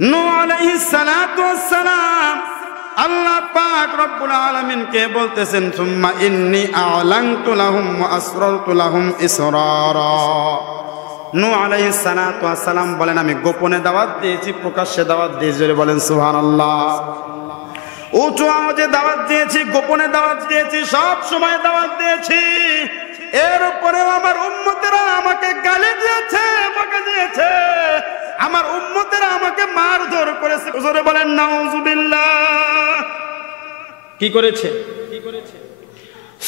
নূহ আলাইহিস সালাতু ওয়াস সালাম আল্লাহ পাক রব্বুল আলামিনকে বলতেছেন, সুম্মা ইন্নী আ'লানতু লাহুম ওয়া আসরারতু লাহুম ইসরারা। নূহ আলাইহিস সালাতু ওয়াস সালাম বলেন, আমি গোপনে দাওয়াত দিয়েছি, প্রকাশ্যে দাওয়াত দিয়েছি। জোরে বলেন সুবহানাল্লাহ। উঁচু আওয়াজে দাওয়াত দিয়েছি, গোপনে দাওয়াত দিয়েছি, সব সময় দাওয়াত দিয়েছি। এরপরেও আমার উম্মতেরা আমাকে গালি দিয়েছে, বকা দিয়েছে, আমার উম্মতেরা আমাকে মারধর করেছে। জোরে বলেন নাউজুবিল্লাহ। কি করেছে?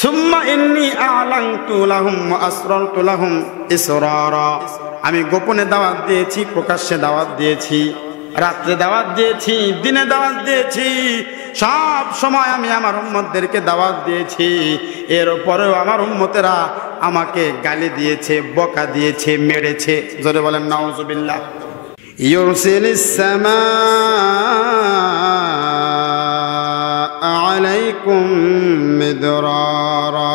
সুম্মা ইন্নী আ'লানতু লাহুম ওয়া আসরারতু লাহুম ইসরারা। আমি গোপনে দাওয়াত দিয়েছি, প্রকাশ্যে দাওয়াত দিয়েছি, রাত্রে দাওয়াত দিয়েছি, দিনে দাওয়াত দিয়েছি, সব সময় আমি আমার উম্মতদেরকে দাওয়াত দিয়েছি। এরপরেও আমার উম্মতেরা আমাকে গালি দিয়েছে, বকা দিয়েছে, মেরেছে। জোরে বলেন নাউজুবিল্লাহ। ইউরসিলিস সামাআ আলাইকুম মিদরারা।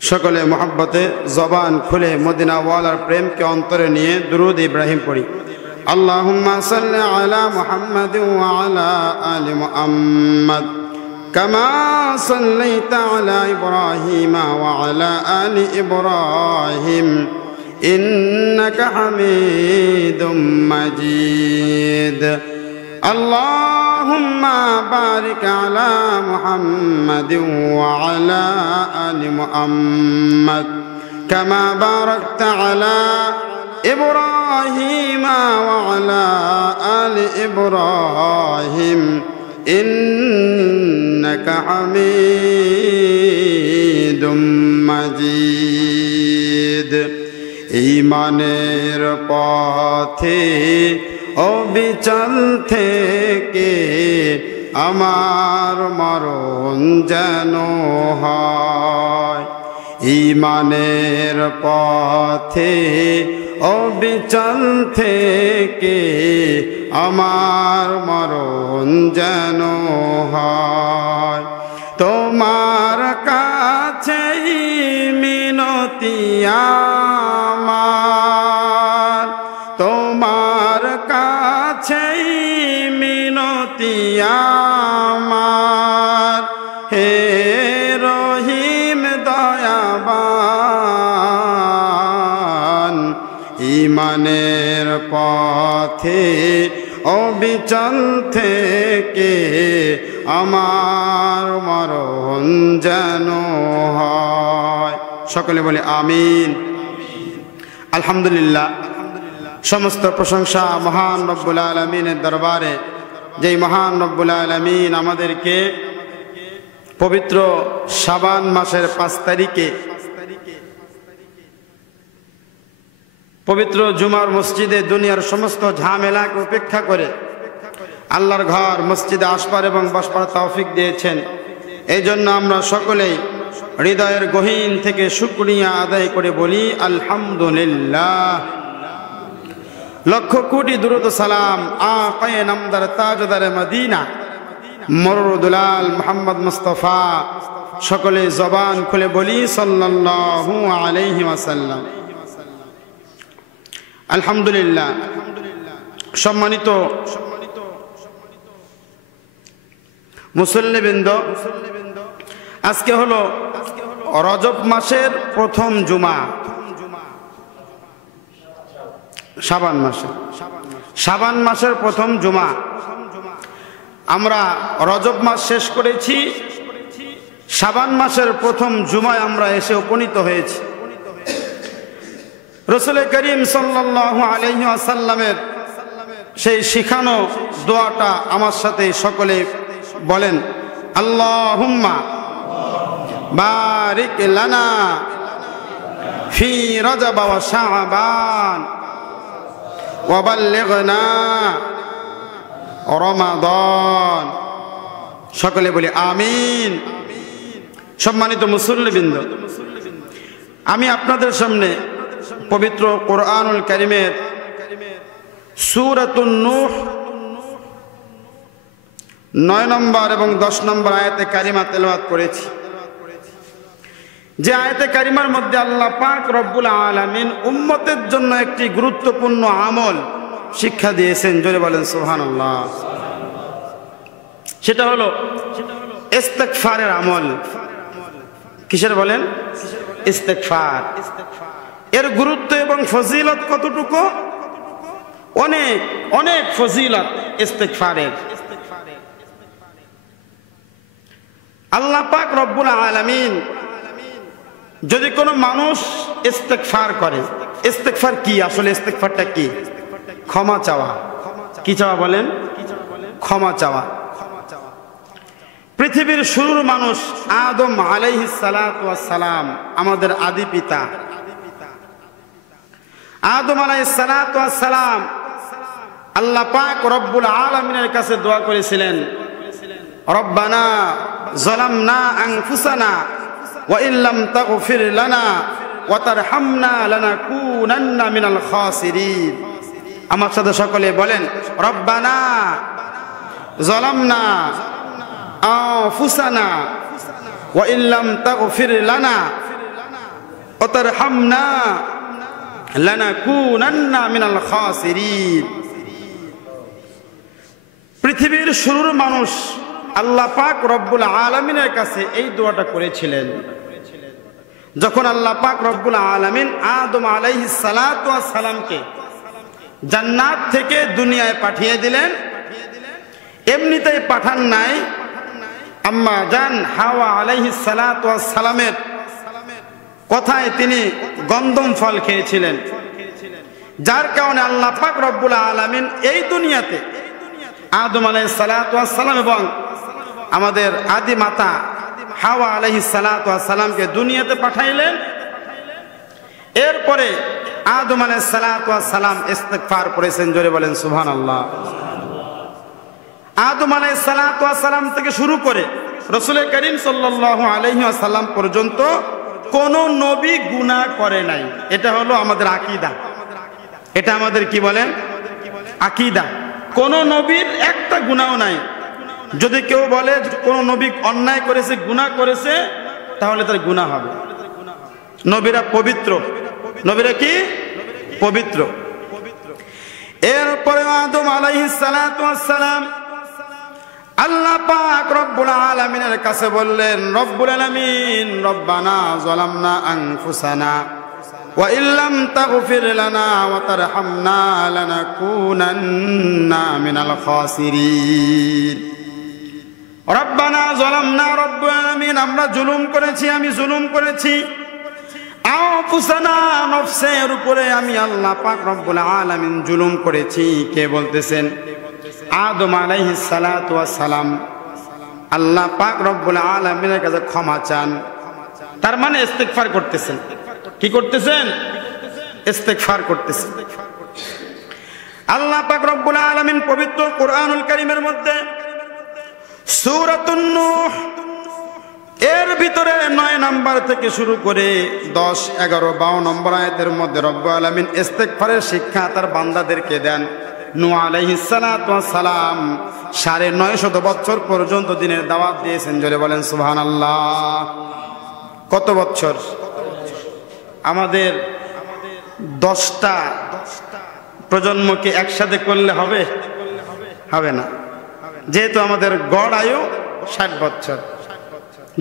সকলে মুহাব্বতে জবান খুলে মদিনা ওয়ালার প্রেমকে অন্তরে নিয়ে দুরূদ ইব্রাহিম পড়ি। আল্লাহুম্মা সাল্লি আলা মুহাম্মাদিন ওয়া আলা আলি মুহাম্মাদ কামা সাল্লাইতা আলা ইব্রাহিম ওয়া আলা আলি ইব্রাহিম ইন্নাকা হামিদুম মাজিদ। আল্লাহুম্মা বারিক আলা মুহাম্মাদিন ওয়া আলা আলি মুহাম্মাদ কামা বারাকতা আলা ইব্রাহিম ওয়া আলা আলি ইব্রাহিম ইন্নাকা হামিদুম মাজিদ। ঈমানের পথে অবিচল থেকে আমার মরণ যেন হয়। ঈমানের পথে অবিচল থেকে আমার মরণ যেন হয়। তোমার কাছেই মিনতি আমার, তোমার কাছেই মিনতি আমার, হে রহিম দয়াবান। ঈমানের পথে অবিচল থেকে আমার মরণ যেন হয়। সকলে বলে আমিন। আলহামদুলিল্লাহ। সমস্ত প্রশংসা মহান রব্বুল আলামিনের দরবারে, যেই মহান রব্বুল আলামিন আমাদেরকে পবিত্র শাবান মাসের 5 তারিখে পবিত্র জুমার মসজিদে দুনিয়ার সমস্ত ঝামেলাকে উপেক্ষা করে আল্লাহর ঘর মসজিদে আসবার এবং বসবার তৌফিক দিয়েছেন। এই জন্য আমরা সকলেই হৃদয়ের গহীন থেকে শুকরিয়া আদায় করে বলি আলহামদুলিল্লাহ। লক্ষ কোটি দুরূদ সালাম আকায়ে নামদার তাজদার মদিনা মরুদুলাল মুহাম্মদ মুস্তাফা। সকলে জবান খুলে বলি সাল্লাল্লাহু আলাইহি ওয়াসাল্লাম। আলহামদুলিল্লাহ। সম্মানিত মুসল্লিবৃন্দ, আজকে হলো রজব মাসের প্রথম জুমা, শাবান মাসের প্রথম জুমা। আমরা রজব মাস শেষ করেছি, শাবান মাসের প্রথম জুমায় আমরা এসে উপনীত হয়েছি। রাসূল করিম সাল্লাল্লাহু আলাইহি ওয়াসাল্লামের সেই শিখানো দোয়াটা আমার সাথে সকলে বলেন, আল্লাহুম্মা বারিক লানা ফি রজব ওয়া শাবান ওয়া বাল্লিগনা রমাদান। সকলে বলি আমিন। সম্মানিত মুসল্লিবৃন্দ, আমি আপনাদের সামনে পবিত্র কোরআনুল কারীমের সূরাতুন নূহ 9 নম্বর এবং 10 নম্বর আয়াতে কারিমা তেলাওয়াত করেছি। যে আয়াতে কারিমার মধ্যে আল্লাহ পাক রব্বুল আলামিন উম্মতের জন্য একটি গুরুত্বপূর্ণ আমল শিক্ষা দিয়েছেন, জোরে বলেন সুবহানাল্লাহ। সেটা হলো ইস্তিগফারের আমল। কিসের বলেন? ইস্তিগফার। এর গুরুত্ব এবং ফজিলত কতটুকু? অনেক অনেক ফজিলত ইস্তিগফারের। আল্লাহ পাক রব্বুল আলামিন যদি কোনো মানুষ ইস্তিগফার করে, ইস্তিগফার কি আসলে? ইস্তিগফারটা কি? ক্ষমা চাওয়া। কি চাওয়া বলেন? ক্ষমা চাওয়া। পৃথিবীর শুরুর মানুষ আদম আলাইহিস সালাতু ওয়াস সালাম, আমাদের আদি পিতা আদম আলাইহিস সালাতু ওয়াস সালাম আল্লাহ পাক রব্বুল আলামিনের কাছে দোয়া করেছিলেন, রব্বানা যালামনা আনফুসানা ওয়া ইল্লাম তাগফির লানা ওয়া তারহামনা লানাকুনান্না মিনাল খাসিরিন। আমার সাথে সকলে বলেন, রব্বানা যালামনা আনফুসানা ওয়া ইল্লাম তাগফির লানা ওয়া তারহামনা লানাকুনান্না মিনাল খাসিরিন। পৃথিবীর শুরুর মানুষ আল্লাহ পাক রব্বুল আলামিনের কাছে এই দোয়াটা করেছিলেন। যখন আল্লাহ পাক রব্বুল আলামিন আদম আলাইহিস সালাতু ওয়াস সালামকে জান্নাত থেকে দুনিয়ায় পাঠিয়ে দিলেন, এমনিতেই পাঠান নাই, আম্মা জান হাওয়া আলাইহিস সালাতু ওয়াস সালামের কথায় তিনি গন্ধম ফল খেয়েছিলেন, যার কারণে আল্লাহ পাক রব্বুল আলামিন এই দুনিয়াতে আদম আলাইহিস সালাতু ওয়াস সালাম এবং আমাদের আদি মাতা হাওয়া আলাইহিস সালাতু ওয়াস সালামকে দুনিয়াতে পাঠাইলেন। এরপরে আদম আলাইহিস সালাতু ওয়াস সালাম ইস্তিগফার করেছেন, জোরে বলেন সুবহানাল্লাহ। আদম আলাইহিস সালাতু ওয়াস সালাম থেকে শুরু করে রাসূল করিম সাল্লাল্লাহু আলাইহি ওয়াসাল্লাম পর্যন্ত কোন নবী গুনাহ করে নাই। এটা হলো আমাদের আকীদা। এটা আমাদের কি বলেন? আকীদা। কোন নবীর একটা গুনাহ নাই। যদি কেউ বলে কোন নবী অন্যায় করেছে, গুনাহ করেছে, তাহলে তার গুনাহ হবে। নবীরা পবিত্র। নবীরা কি? পবিত্র। এরপরে আদম আলাইহিস সালাতু ওয়াস সালাম আল্লাহ পাক রব্বুল আলামিনের কাছে বললেন, রব্বুল আলামিন রব্বানা যালামনা আনফুসানা ওয়া ইল্লাম তাগফির লানা ওয়া তারহামনা লানাকুনান্না মিনাল খাসিরিন। রব্বানা যালামনা, রব্বুল আলামিন আমরা জুলুম করেছি, আমি জুলুম করেছি। আনফুসানা, নফসের উপরে আমি আল্লাহ পাক রব্বুল আলামিন জুলুম করেছি। কে বলতেছেন? আদম আলাইহিস সালাতু ওয়াস সালাম আল্লাহ পাক রব্বুল আলামিনের কাছে ক্ষমা চান। তার মানে ইস্তিগফার করতেছেন। কি করতেছেন? ইস্তিগফার করতেছেন। আল্লাহ পাক রব্বুল আলামিন পবিত্র কোরআনুল কারীমের মধ্যে সূরাতুন নূহ এর ভিতরে 9 নম্বর থেকে শুরু করে 10, 11, 12 নম্বর আয়াতের মধ্যে রব্বুল আলামিন ইস্তিগফারের শিক্ষা তার বান্দাদেরকে দেন। নূহ আলাইহিস সালাতু ওয়াস সালাম 950 বছর পর্যন্ত দিনের দাওয়াত দিয়েছেন, জোরে বলেন সুবহানাল্লাহ। কত বছর? আমাদের 10টা প্রজন্মকে একসাথে করলে হবে? হবে না, যেহেতু আমাদের গড় আয়ু 60 বছর।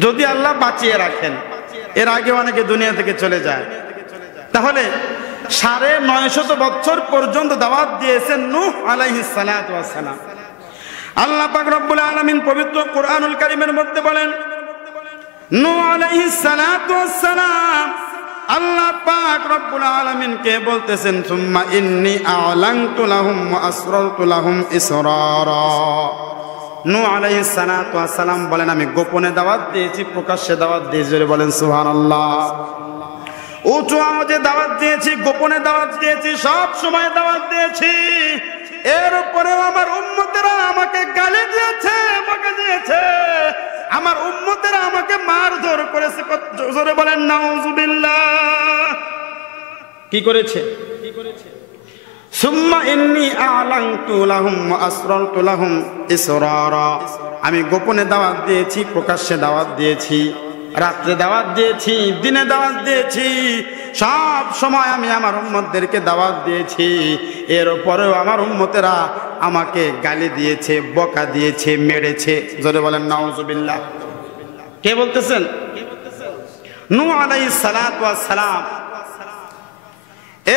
যদি আল্লাহ বাঁচিয়ে রাখেন, এর আগে অনেকে দুনিয়া থেকে চলে যায়, তাহলে 950 বছর পর্যন্ত দাওয়াত দিয়েছেন নূহ আলাইহিস সালাতু ওয়াস সালাম। আল্লাহ পাক রব্বুল আলামিন পবিত্র কোরআনুল কারীমের মধ্যে বলেন, নূহ আলাইহিস সালাতু ওয়াস সালাম আল্লাহ পাক রব্বুল আলামিন কে বলতেছেন, সুম্মা ইন্নী আ'লানতু লাহুম ওয়া আসরারতু লাহুম ইসরারা। নূহ আলাইহিস সালাতু ওয়াস সালাম বলেন, আমি গোপনে দাওয়াত দিয়েছি, প্রকাশ্যে দাওয়াত দিয়েছি, জোরে বলেন সুবহানাল্লাহ। উঁচু আওয়াজে দাওয়াত দিয়েছি, গোপনে দাওয়াত দিয়েছি, সব সময় দাওয়াত দিয়েছি। এরপরেও আমার উম্মতেরা আমাকে গালি দিয়েছে, বকা দিয়েছে, আমার উম্মতেরা আমাকে মারধর করেছে। জোরে বলেন নাউযুবিল্লাহ। কি করেছে? সুম্মা ইন্নী আ'লানতু লাহুম ওয়া আসরারতু লাহুম ইসরারা। আমি গোপনে দাওয়াত দিয়েছি, প্রকাশ্যে দাওয়াত দিয়েছি। রাত্রে দাওয়াত দিয়েছি, দিনে দাওয়াত দিয়েছি, সব সময় আমি আমার উম্মতদেরকে দাওয়াত দিয়েছি। এরপরেও আমার উম্মতেরা আমাকে গালি দিয়েছে, বকা দিয়েছে, মেরেছে। জোরে বলেন নাউজুবিল্লাহ। কে বলতেছেন? নূহ আলাইহিস সালাতু ওয়াস সালাম।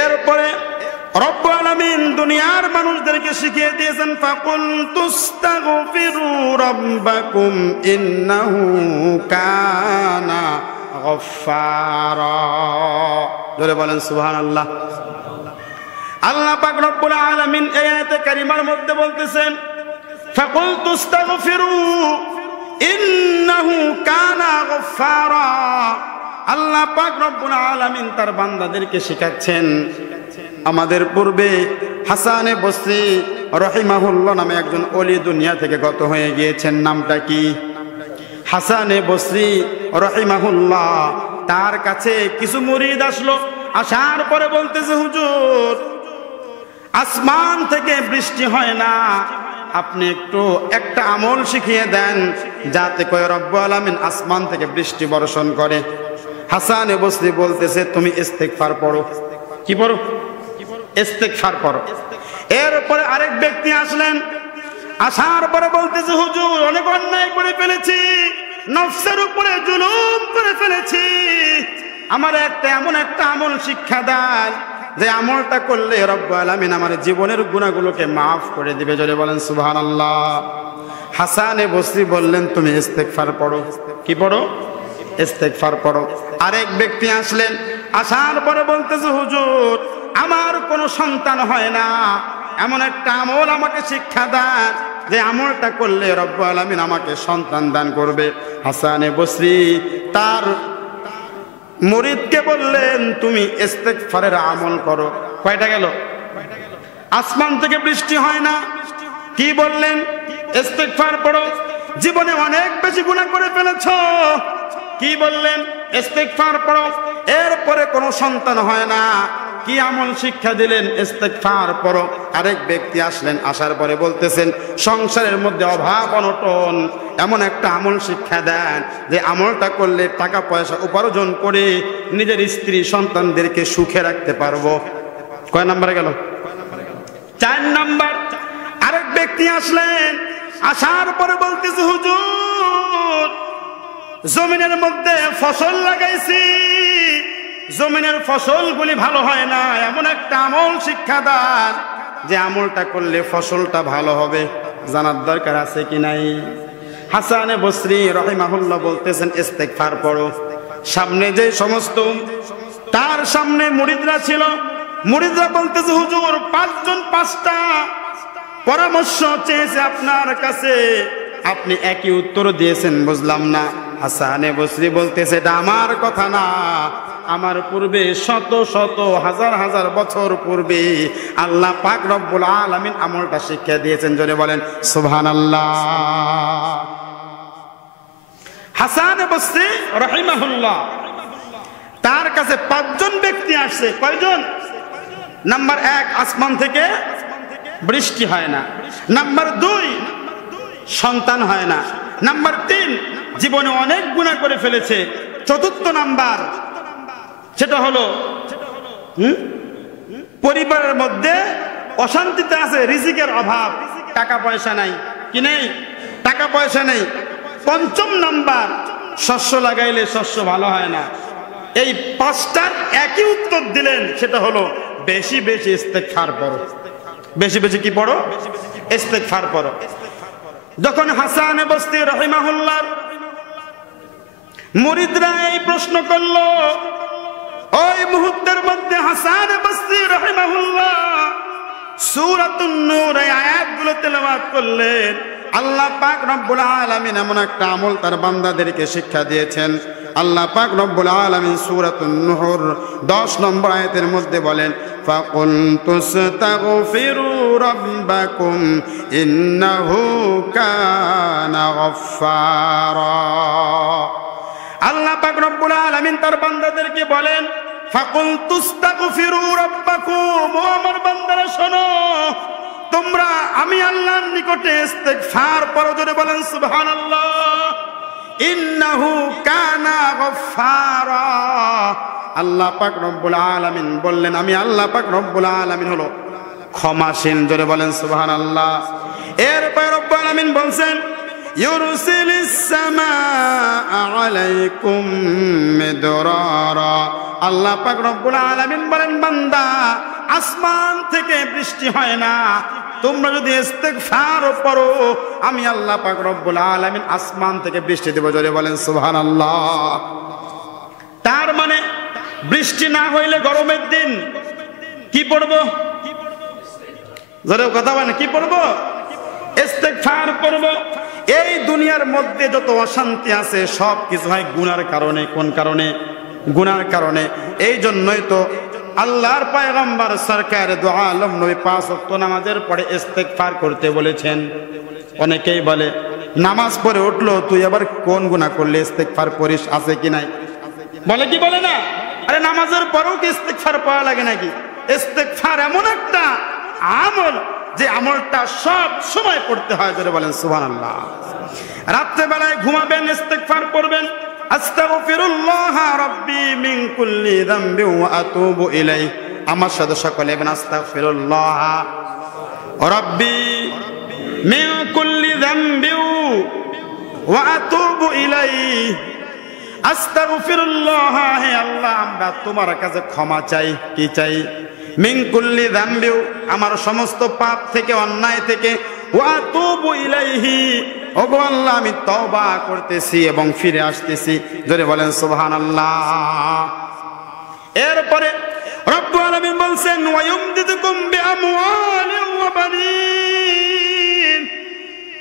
এরপরে রব্বুল আলামিন দুনিয়ার মানুষদেরকে শিখিয়ে দিয়েছেন, ফাকুল তুস্তাগফিরু রাব্বাকুম ইন্নাহু কানা গফফারা। জোরে বলেন সুবহানাল্লাহ। আল্লাহ পাক রব্বুল আলামিন এই আয়াতে কারিমার মধ্যে বলতেছেন, ফাকুল তুস্তাগফিরু ইন্নাহু কানা গফফারা। আল্লাহ পাক রব্বুল আলামিন তার বান্দাদেরকে শেখাচ্ছেন। আমাদের পূর্বে হাসানে বসরি রহিমাহুল্লাহ নামে একজন ওলি দুনিয়া থেকে গত হয়ে গিয়েছেন। নামটা কি? হাসানে বসরি রহিমাহুল্লাহ। তার কাছে কিছু মুরিদ আসলো। আসার পরে বলতেছে, হুজুর আসমান থেকে বৃষ্টি হয় না, আপনি একটু একটা আমল শিখিয়ে দেন যাতে করে রব্বুল আলামিন আসমান থেকে বৃষ্টি বর্ষণ করে। হাসানে বসরি বলতেছে, তুমি ইস্তেগফার পড়ো। কি পড়ো? ইস্তেগফার পড়ো। এরপরে আরেক ব্যক্তি আসলেন। আসার পরে বলতেছে, হুজুর অনেক অন্যায় করে ফেলেছি, নফসের উপরে জুলুম করে ফেলেছি, আমার এমন একটা আমল শিক্ষা দেন যে আমলটা করলে রব্বুল আলামিন আমার জীবনের গুনাহগুলোকে মাফ করে দিবে। জোরে বলেন সুবহানাল্লাহ। হাসানে বসরি বললেন, তুমি ইস্তেগফার পড়ো। কি পড়ো? ইস্তেগফার পড়ো। আরেক ব্যক্তি আসলেন। আসার পরে বলতেছে, হুজুর আমার কোনো সন্তান হয় না, এমন একটা আমল আমাকে শিক্ষা দেন যে আমলটা করলে রব্বুল আলামিন আমাকে সন্তান দান করবে। হাসানে বসরি তার মুরিদকে বললেন, তুমি ইস্তেগফারের আমল করো। কয়টা গেল? আসমান থেকে বৃষ্টি হয় না, কি বললেন? ইস্তেগফার পড়ো। জীবনে অনেক বেশি গুনাহ করে ফেলেছো, কি বললেন? ইস্তেগফার পড়ো। এরপরে কোনো সন্তান হয় না, কি আমল শিক্ষা দিলেন? ইস্তেগফার পড়ো। আরেক ব্যক্তি আসলেন। আসার পরে বলতেছেন, সংসারের মধ্যে অভাব অনটন, এমন একটা আমল শিক্ষা দেন যে আমলটা করলে টাকা পয়সা উপার্জন করে নিজের স্ত্রী সন্তানদেরকে সুখে রাখতে পারবো। কয় নম্বরে গেল? 4 নাম্বার। আরেক ব্যক্তি আসলেন। আসার পরে বলতেছে, হুজুর জমিনের মধ্যে ফসল লাগাইছি, জমিনের ফসলগুলি ভালো হয় না, এমন একটা আমল শিক্ষা দেন যে আমলটা করলে ফসলটা ভালো হবে। জানার দরকার আছে কি নাই? হাসানে বসরি রহিমাহুল্লাহ বলতেছেন, ইস্তেগফার পড়ো। সামনে যে সমস্ত তার সামনে মুরিদরা ছিল, মুরিদরা বলতেছে, হুজুর 5 জন 5টা পরামর্শ চেয়েছে আপনার কাছে, আপনি একই উত্তর দিয়েছেন, বুঝলাম না। হাসানে বসরি বলতেছে, এটা আমার কথা না, আমার পূর্বে শত শত হাজার হাজার বছর পূর্বে আল্লাহ পাক রব্বুল আলামিন আমলটা শিক্ষা দিয়েছেন। জোরে বলেন সুবহানাল্লাহ। হাসানে বসরি রাহিমাহুল্লাহ তার কাছে 5 জন ব্যক্তি আসছে। কয়জন? নাম্বার 1, আসমান থেকে বৃষ্টি হয় না। নাম্বার 2, সন্তান হয় না। নাম্বার 3, জীবনে অনেক গুনাহ করে ফেলেছে। চতুর্থ নাম্বার, সেটা হলো পরিবারের মধ্যে অশান্তিতে আছে, রিজিকের অভাব, টাকা পয়সা নাই। কি নেই? টাকা পয়সা নেই। 5ম নাম্বার, শস্য লাগাইলে শস্য ভালো হয় না। এই 5টার একই উত্তর দিলেন, সেটা হলো বেশি বেশি ইস্তেগফার পড়ো। বেশি বেশি কি পড়ো? ইস্তেগফার পড়ো। যখন হাসানে বসরি রাহিমাহুল্লাহ মুরিদরা এই প্রশ্ন করলো, ওই মুহূর্তের মধ্যে হাসানে বসরি রাহিমাহুল্লাহ সূরাতুন নূর এই আয়াতগুলো তেলাওয়াত করলেন। আল্লাহ পাক রব্বুল আলামিন এমন একটা আমল তার বান্দাদেরকে শিক্ষা দিয়েছেন। আল্লাহ পাক রব্বুল আলামিন সূরাতুন নূর 10 নম্বর আয়াতের মধ্যে বলেন, ফাকুল তুস্তাগফিরু রাব্বাকুম ইন্নাহু কানা গফফারা। আল্লাহ পাক রব্বুল আলামিন তার বান্দাদেরকে বলেন, ফাকুল তুস্তাগফিরু রাব্বাকুম, ও আমার বান্দারা শোনো, তোমরা আমি আল্লাহর নিকটে ইস্তেগফার পড়ো। জোরে বলেন সুবহানাল্লাহ। ইন্নাহু কানা গফফারা। আল্লাহ পাক রব্বুল আলামিন বললেন, আমি আল্লাহ পাক রব্বুল আলামিন হলো ক্ষমাশীল। জোরে বলেন সুবহানাল্লাহ। এরপর রব্বুল আলামিন বলছেন, ইউরসিলিস সামাআ আলাইকুম মিদরারা। আল্লাহ পাক রব্বুল আলামিন বলেন, বান্দা আসমান থেকে বৃষ্টি হয় না, তোমরা যদি ইস্তিগফার করো আমি আল্লাহ পাক রব্বুল আলামিন আসমান থেকে বৃষ্টি দেব। জোরে বলেন সুবহানাল্লাহ। তার মানে বৃষ্টি না হইলে গরমের দিন কি পড়বো? জোরে কথা বলেন, কি পড়বো? ইস্তিগফার করব। এই দুনিয়ার মধ্যে যত অশান্তি আছে সব কিছু হয় গুনার কারণে। কোন কারণে? গুনার কারণে। এই জন্যই তো আল্লাহর পয়গম্বর সরকার দু আলম নবী 5 ওয়াক্ত নামাজের পরে ইস্তিগফার করতে বলেছেন। অনেকেই বলে নামাজ পড়ে উঠলো তুই আবার কোন গুনাহ করলি, ইস্তিগফার করিস আছে কি নাই? বলে কি বলে না? আরে নামাজের পরেও কি ইস্তিগফার পাওয়া লাগে নাকি? ইস্তিগফার এমন একটা আমল যে আমলটা সব সময় পড়তে হয়। জোরে বলেন সুবহানাল্লাহ। রাতে বেলায় ঘুমাবেন ইস্তিগফার করবেন, আস্তাগফিরুল্লাহ রাব্বি মিন কুল্লি যামবি ওয়া আতুবু ইলাইহি। আমার সাথে সকলে বলেন, আস্তাগফিরুল্লাহ রাব্বি মিন কুল্লি যামবি ওয়া আতুবু ইলাইহি। আস্তাগফিরুল্লাহ, হে আল্লাহ আমরা তোমার কাছে ক্ষমা চাই। কি চাই? মিন কুল্লি যামবি, আমার সমস্ত পাপ থেকে, অন্যায় থেকে, ওয়া আতুবু ইলাইহি, ওগো আল্লাহ আমি তওবা করতেছি এবং ফিরে আসতেছি। জোরে বলেন সুবহানাল্লাহ। এরপরে রব্বুল আলামিন বলছেন, ওয়া ইউমদিদুকুম বিআমওয়ালিন ওয়া বানিন।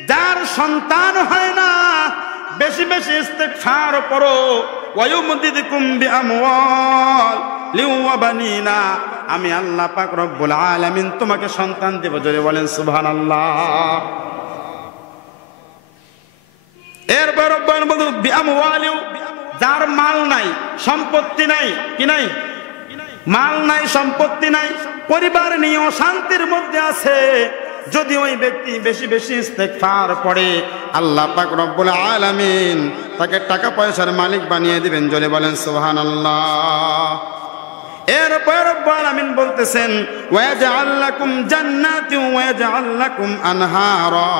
যার সন্তান হয় না বেশি বেশি ইস্তিগফার করো। ওয়া ইউমদিদুকুম বিআমওয়ালিন ওয়া বানিনা, আমি আল্লাহ পাক রব্বুল আলামিন তোমাকে সন্তান দেব। জোরে বলেন সুবহানাল্লাহ। এরপর রব্বুল বলুন বিআমওয়ালিন, যার মাল নাই, সম্পত্তি নাই, কি নাই? মাল নাই, সম্পত্তি নাই, পরিবার নিয়ে অশান্তির মধ্যে আছে, যদি ওই ব্যক্তি বেশি বেশি ইস্তিগফার পড়ে আল্লাহ পাক রব্বুল আলামিন তাকে টাকা পয়সার মালিক বানিয়ে দিবেন। জোরে বলেন সুবহানাল্লাহ। এরপর রব্বুল আলামিন বলতেছেন, ওয়া ইয়াজআল লাকুম জান্নাতিন ওয়া ইয়াজআল লাকুম আনহারা।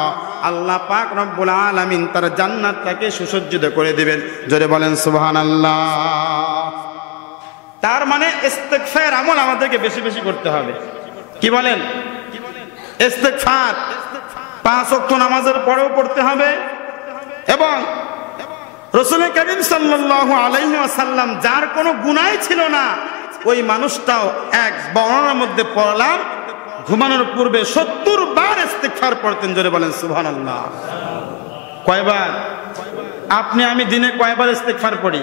আল্লাহ পাক রব্বুল আলামিন তার জান্নাতটাকে সুসজ্জিত করে দিবেন। জোরে বলেন সুবহানাল্লাহ। তার মানে ইস্তিগফার আমল আমাদেরকে বেশি বেশি করতে হবে। কি বলেন? ইস্তিগফার 5 ওয়াক্ত নামাজের পরেও পড়তে হবে। এবং রাসূল করিম সাল্লাল্লাহু আলাইহি ওয়াসাল্লাম যার কোনো গুনাহ ছিল না ওই মানুষটাও এক বর্ণনার মধ্যে পড়লাম ঘুমানোর পূর্বে 70 বার ইস্তিগফার পড়তেন। জোরে বলেন সুবহানাল্লাহ। কয়বার? আপনি আমি দিনে কয়বার ইস্তিগফার পড়ি?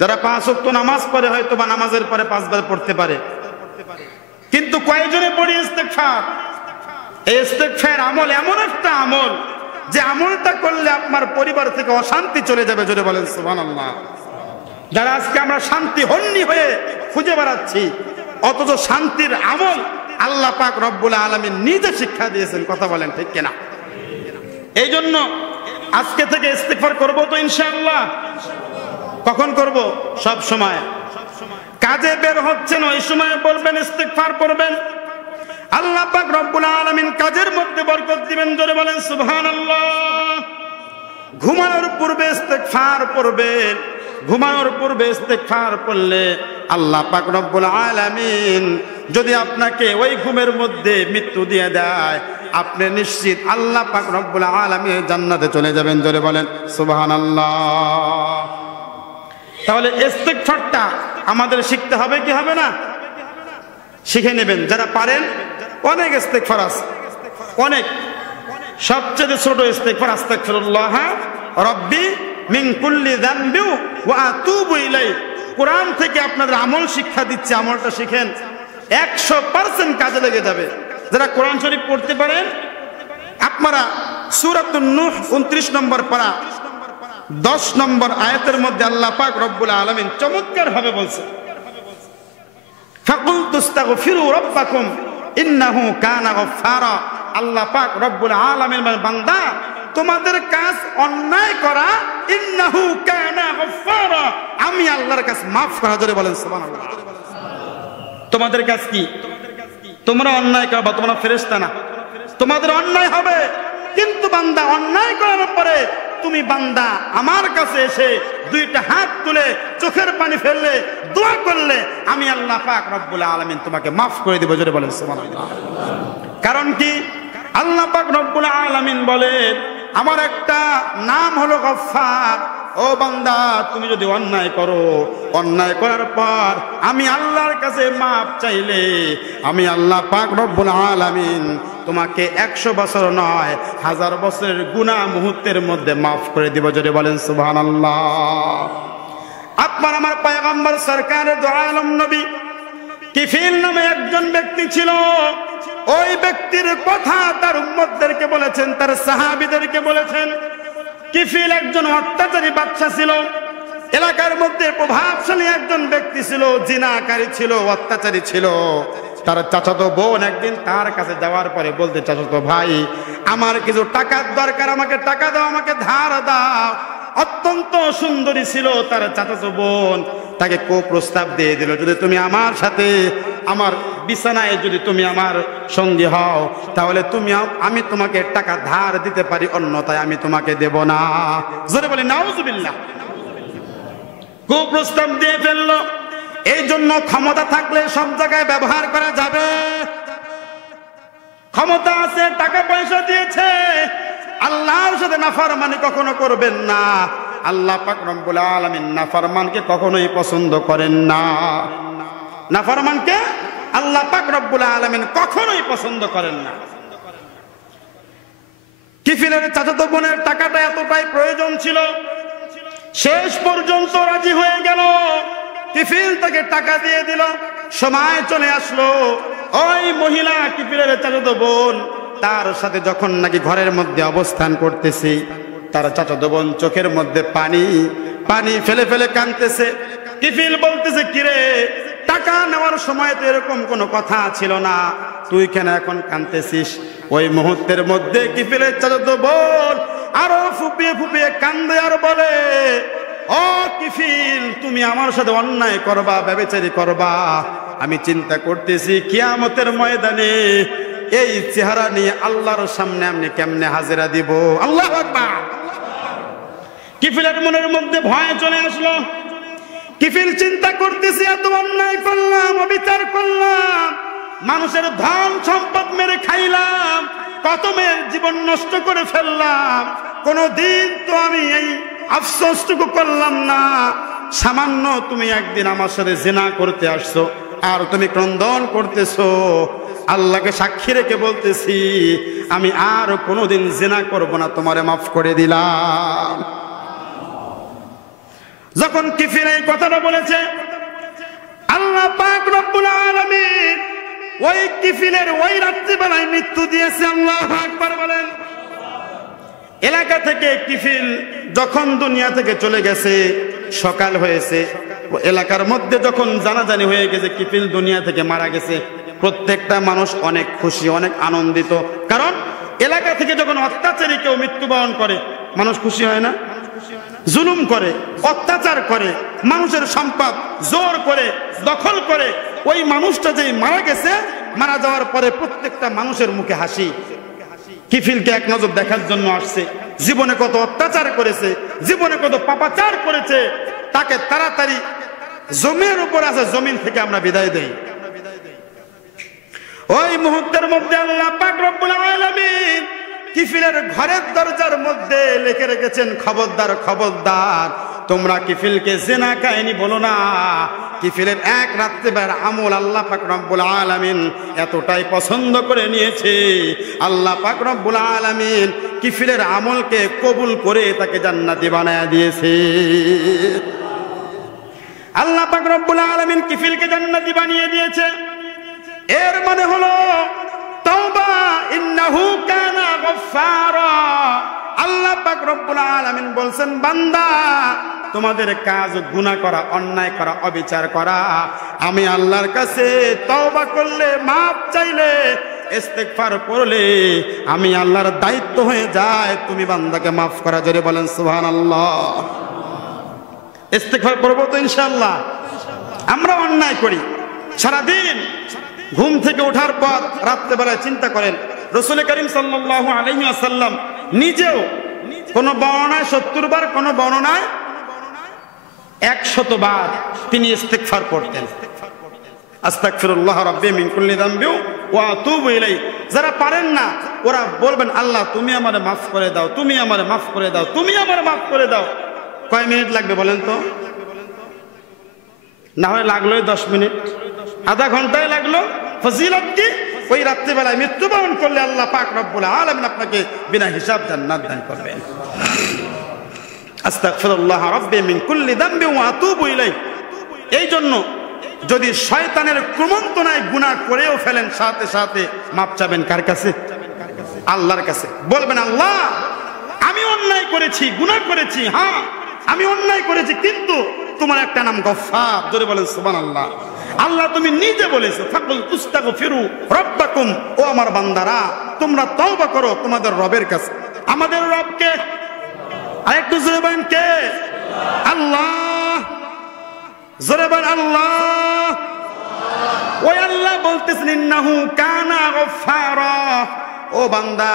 যারা 5 ওয়াক্ত নামাজ পড়ে হয়তো বা নামাজের পরে 5 বার পড়তে পারে, কিন্তু কয়জনে পড়ি ইস্তিগফার? এই ইস্তিগফার আমল এমন একটা আমল যে আমলটা করলে আপনার পরিবার থেকে অশান্তি চলে যাবে। জোরে বলেন সুবহানাল্লাহ। যারা আজকে আমরা শান্তি হন্নি হয়ে খুঁজে বেড়াচ্ছি, অথচ শান্তির আমল আল্লাহ পাক রব্বুল আলামিন নিজে শিক্ষা দিয়েছেন। কথা বলেন ঠিক কিনা? এই জন্য আজকে থেকে ইস্তিগফার করবো তো ইনশাআল্লাহ। কখন করব? সব সময়। কাজে বের হচ্ছেন ওই সময় বলবেন, ইস্তিগফার করবেন, আল্লাহ পাক রব্বুল আলামিন কাজের মধ্যে বরকত দিবেন। জোরে বলেন সুবহানাল্লাহ। ঘুমানোর পূর্বে ইস্তিগফার পড়বেন। ঘুমানোর পূর্বে ইস্তিগফার পড়লে আল্লাহ পাক রব্বুল আলামিন যদি আপনাকে ওই ঘুমের মধ্যে মৃত্যু দিয়ে দেয়, আপনি নিশ্চিত আল্লাহ পাক রব্বুল আলামিন জান্নাতে চলে যাবেন। জোরে বলেন সুবহানাল্লাহ। তাহলে ইস্তিগফারটা আমাদের শিখতে হবে কি হবে না? শিখে নেবেন। যারা পারেন, অনেক ইস্তিগফার আছে, অনেক। সবচেয়ে ছোট ইস্তিগফার আস্তাগফিরুল্লাহ রাব্বি মিন কুল্লি যামবি ওয়া আতুবু ইলাইহি। কোরআন থেকে আপনাদের আমল শিক্ষা দিচ্ছে, আমলটা শিখেন, 100% কাজে লেগে যাবে। যারা কোরআন শরীফ পড়তে পারেন আপনারা সূরাতুন নূহ 29 নম্বর পারা 10 নম্বর আয়াতের মধ্যে আল্লাহ পাক রব্বুল আলামিন চমৎকার ভাবে বলছে, ফাকুলতু আস্তাগফিরু রাব্বাকুম ইন্নাহু কানা গফফারা। আল্লাহ পাক রব্বুল আলামিন বলেন, বান্দা তোমাদের কাজ অন্যায় করা, ইন্নাহু কানা গফফারা, আমি আল্লাহর কাছে মাফ করা। জোরে বলেন সুবহানাল্লাহ। তোমাদের কাজ কি? তোমরা অন্যায় করবা, তোমরা ফেরেশতা না, তোমাদের অন্যায় হবে। কিন্তু বান্দা অন্যায় করার পরে তুমি বান্দা আমার কাছে এসে দুইটা হাত তুলে চোখের পানি ফেললে, দোয়া করলে, আমি আল্লাহ পাক রব্বুল আলামিন তোমাকে মাফ করে দেব। জোরে বলেন সুবহানাল্লাহ। কারণ কি? আল্লাহ পাক রব্বুল আলামিন বলেন আমার একটা নাম হলো গফফার। ও বান্দা, তুমি যদি অন্যায় করো, অন্যায় করার পর আমি আল্লাহর কাছে মাপ চাইলে, আমি আল্লাহ পাক রব্বুল আলামিন তোমাকে 100 বছর নয় 1000 বছরের গুনাহ মুহূর্তের মধ্যে মাফ করে দিব। জোরে বলেন সুবহানাল্লাহ। আপনার আমার পয়গম্বর সরকারে দু আলম নবী কিফিল নামে একজন ব্যক্তি ছিল। ওই ব্যক্তির কথা তার উম্মতদেরকে বলেছেন, তার সাহাবীদেরকে বলেছেন। কিফিল একজন অত্যাচারী বাদশা ছিল, এলাকার মধ্যে প্রভাবশালী একজন ব্যক্তি ছিল, জিনাকারী ছিল, অত্যাচারী ছিল। তার চাচাতো বোন একদিন তার কাছে যাওয়ার পরে বলতে, চাচাতো ভাই, আমার কিছু টাকার দরকার, আমাকে টাকা দাও, আমাকে ধার দাও। অত্যন্ত সুন্দরী ছিল তার চাচাতো বোন, তাকে প্রস্তাব দিয়ে দিল, যদি তুমি আমার সাথে আমার বিছানায় যদি তুমি আমার সঙ্গী হও, তাহলে আমি তোমাকে টাকা ধার দিতে পারি, অন্যথায় আমি তোমাকে দেব না। জোরে বলি নাউজুবিল্লাহ। প্রস্তাব দিয়ে ফেললো। এই জন্য ক্ষমতা থাকলে সব জায়গায় ব্যবহার করা যাবে। ক্ষমতা আছে, টাকা পয়সা দিয়েছে, আল্লাহর সাথে নাফরমানি কখনো করবেন না। আল্লাহ পাক রব্বুল আলামিন নাফরমানকে কখনোই পছন্দ করেন না। নাফরমানকে আল্লাহ পাক রব্বুল আলামিন কখনোই পছন্দ করেন না। কিফিলের চাচাতো বোনের টাকাটা এতটাই প্রয়োজন ছিল, শেষ পর্যন্ত রাজি হয়ে গেল। কিফিল তাকে টাকা দিয়ে দিল। সময় চলে আসলো, ওই মহিলা কিফিলের চাচাতো বোন তার সাথে যখন নাকি ঘরের মধ্যে অবস্থান করতেছে, তার চাচাতো বোন চোখের মধ্যে পানি পানি ফেলে ফেলে কাঁদতেছে। কিফিল বলতেছে, কিরে, টাকা নেওয়ার সময় তো এরকম কোনো কথা ছিল না, তুই কেন এখন কাঁদতেছিস? ওই মুহূর্তের মধ্যে কিফিলের চাচাতো বোন আরো ফুপিয়ে ফুপিয়ে কান্দে আর বলে, ও কিফিল, তুমি আমার সাথে অন্যায় করবা, ব্যভিচারী করবা। আমি চিন্তা করতেছি কিয়ামতের ময়দানে এই চেহারা নিয়ে আল্লাহর সামনে আমি কেমনে হাজিরা দিব। আল্লাহু আকবার। কিফিলের মনের মধ্যে ভয় চলে আসলো। কিফিল চিন্তা করতেছে, এত অন্যায় করলাম, অবিচার করলাম, মানুষের ধন সম্পদ মেরে খাইলাম, কত মেয়ের জীবন নষ্ট করে ফেললাম, কোনদিন তো আমি এই আফসোসটুকু করলাম না। সামান্য তুমি একদিন আমার সাথে জিনা করতে আসছো, আর তুমি ক্রন্দন করতেছো। আল্লাহকে সাক্ষী রেখে বলতেছি, আমি আর কোনোদিন জিনা করব না, তোমারে মাফ করে দিলাম। যখন কিফিল এই কথাটা বলেছে, আল্লাহ পাক রব্বুল আলামিন ওই কিফিলের ওই রাত্রিবেলায় মৃত্যু দিয়েছে। আল্লাহু আকবার বলেন। এলাকা থেকে কিফিল যখন দুনিয়া থেকে চলে গেছে, সকাল হয়েছে, এলাকার মধ্যে যখন জানাজানি হয়ে গেছে কিফিল দুনিয়া থেকে মারা গেছে, প্রত্যেকটা মানুষ অনেক খুশি, অনেক আনন্দিত। কারণ এলাকা থেকে যখন অত্যাচারী কেউ মৃত্যুবরণ করে, মানুষ খুশি হয় না? জুলুম করে, অত্যাচার করে, মানুষের সম্পদ জোর করে দখল করে, ওই মানুষটা যে মারা গেছে, মারা যাওয়ার পরে প্রত্যেকটা মানুষের মুখে হাসি। কিফিলকে এক নজর দেখার জন্য আসছে, জীবনে কত অত্যাচার করেছে, জীবনে কত পাপাচার করেছে, তাকে তাড়াতাড়ি জমির উপর আছে, জমিন থেকে আমরা বিদায় দেই। ওই মুহূর্তের মধ্যে আল্লাহ পাক রব্বুল আলামিন কিফিলের ঘরের দরজার মধ্যে লিখে রেখেছেন, খবরদার খবরদার, তোমরা কিফিলকে জিনা কাহিনী বলো না। কিফিলের এক রাত্রিবেলার আমল আল্লাহ পাক রব্বুল আলামিন এতটাই পছন্দ করে নিয়েছে, আল্লাহ পাক রব্বুল আলামিন কিফিলের আমলকে কবুল করে তাকে জান্নাতি বানায়া দিয়েছে। আল্লাহ পাক রব্বুল আলামিন কিফিলকে জান্নাতি বানিয়ে দিয়েছে। এর মানে হলো তওবা, ইন্নাহু কানা গফফারা। আল্লাহ পাক রব্বুল আলামিন বলছেন, বান্দা, তোমাদের কাজ গুনাহ করা, অন্যায় করা, অবিচার করা, আমি আল্লাহর কাছে তওবা করলে, মাপ চাইলে ইস্তেগফার করলে আমি আল্লাহর দায়িত্ব হয়ে যায় তুমি বান্দাকে মাফ করা। জোরে বলেন সুবহানাল্লাহ। ইস্তেগফার করব তো ইনশাআল্লাহ। আমরা অন্যায় করি সারাদিন, ঘুম থেকে ওঠার পর রাত্রেবেলায় চিন্তা করেন রাসূল করিম সাল্লাল্লাহু আলাইহি ওয়াসাল্লাম নিজেও কোন বর্ণনায় 70 বার, কোন বর্ণনায় 100 বার তিনি ইস্তেগফার করতেন। আস্তাগফিরুল্লাহ রাব্বি মিন কুল্লি যামবি ওয়া আতুবু ইলাইহি। যারা পারেন না ওরা বলবেন আল্লাহ তুমি আমারে মাফ করে দাও, তুমি আমারে মাফ করে দাও, তুমি আমারে মাফ করে দাও। কয় মিনিট লাগবে বলেন তো? না হয় লাগলোই 10 মিনিট, আধা ঘন্টায় লাগলো। ফজিলত কি? ওই রাত্রিবেলায় মৃত্যুবরণ করলে আল্লাহ পাক রব্বুল আলামিন আপনাকে বিনা হিসাব জান্নাত দান করবেন। আস্তাগফিরুল্লাহ রাব্বি মিন কুল্লি যামবি ওয়া আতুবু ইলাইহি। এই জন্য যদি শয়তানের কুমন্ত্রণায় গুনাহ করেও ফেলেন সাথে সাথে মাপ চাবেন কার কাছে? আল্লাহর কাছে। বলবেন আল্লাহ আমি অন্যায় করেছি, গুনাহ করেছি, হ্যাঁ আমি অন্যায় করেছি, কিন্তু তোমার একটা নাম গফফার। জোরে বলেন সুবহানাল্লাহ। আল্লাহ তুমি নিজে বলেছো ফাকুল তুস্তাগফিরু রাব্বাকুম, ও আমার বান্দারা তোমরা তওবা করো তোমাদের রবের কাছে। আমাদের রব কে? আরেকটু জোরে বলেন কে? আল্লাহ। জোরে বলেন আল্লাহ। ওই আল্লাহ বলতেছেন ইন্নাহু কানা গফফারা। ও বান্দা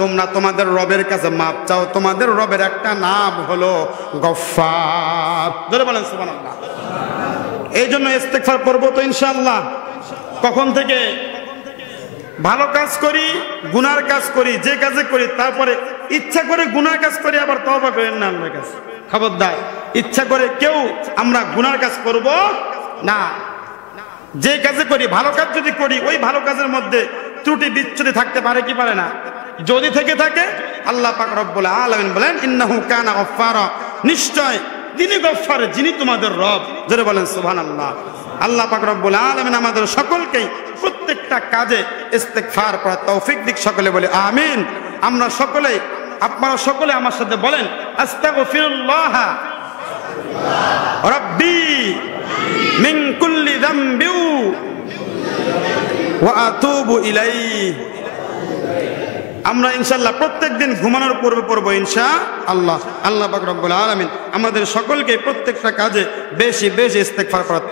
তোমরা তোমাদের রবের কাছে মাপ চাও, তোমাদের রবের একটা নাম হলো গফফার। জোরে বলেন সুবহানাল্লাহ। এই জন্য ইস্তেগফার করব তো ইনশাআল্লাহ। কখন থেকে? ভালো কাজ করি, গুনার কাজ করি, যে কাজে করি তারপরে ইচ্ছা করে গুনার কাজ করি আবার তওবা করেন না আল্লাহর কাছে। খবরদার, ইচ্ছা করে কেউ আমরা গুনার কাজ করব না। যে কাজে করি, ভালো কাজ যদি করি ওই ভালো কাজের মধ্যে ত্রুটি বিচ্ছুতি থাকতে পারে কি পারে না? যদি থেকে থাকে আল্লাহ পাক রব্বুল আলামিন বলেন ইন্নাহু কানা গফফারা, নিশ্চয় তিনি গফফার, যিনি তোমাদের রব। জোরে বলেন সুবহানাল্লাহ। আল্লাহ পাক রব্বুল আলামিন আমাদের সকলকেই প্রত্যেকটা কাজে ইস্তেগফার করার তৌফিক দিক। সকলে বলে আমিন। আমরা সকলেই, আপনারা সকলে আমার সাথে বলেন আস্তাগফিরুল্লাহ রাব্বি মিন কুল্লি যামবি ওয়া আতুবু ইলাইহি। আমরা ইনশাআল্লাহ প্রত্যেকদিন ঘুমানোর পূর্বে পড়বো ইনশাআল্লাহ। আল্লাহ পাক রব্বুল আলামিন আমাদের সকলকে প্রত্যেকটা কাজে বেশি বেশি ইস্তেগফার করার